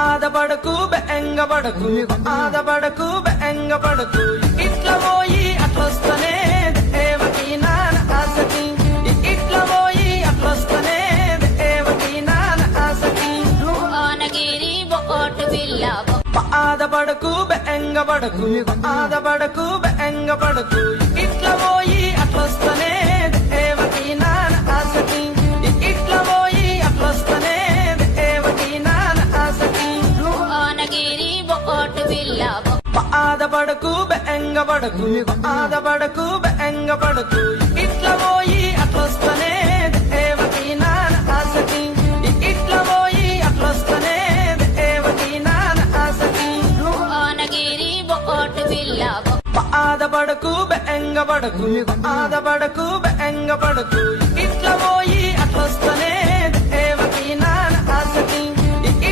ఆదపడకు బెంగపడకు ఆదపడకు బెంగపడకు ఇట్లా పోయి అట్లొస్తనే దేవకి నాన్న ఆసకి ఇట్లా పోయి అట్లొస్తనే దేవకి నాన్న ఆసకి భువనగిరి బోటు బిల్ల ఆదపడకు బెంగపడకు ఆదపడకు బెంగపడకు ఇట్లా పోయి అట్లొస్తనే దేవకి నాన్న ఆసకి ఇట్లా పోయి అట్లొస్తనే దేవకి నాన్న ఆసకి భువనగిరి బోటు బిల్ల ఆదపడకు బెంగపడకు ఆదపడకు బెంగపడకు ఇట్లా పోయి అట్లొస్తనే దేవకి నాన్న ఆసకి ఇట్లా పోయి అట్లొస్తనే దేవకి నాన్న ఆసకి భువనగిరి బోటు బిల్ల ఆదపడకు బెంగపడకు ఆదపడకు బెంగపడకు ఇట్లా పోయి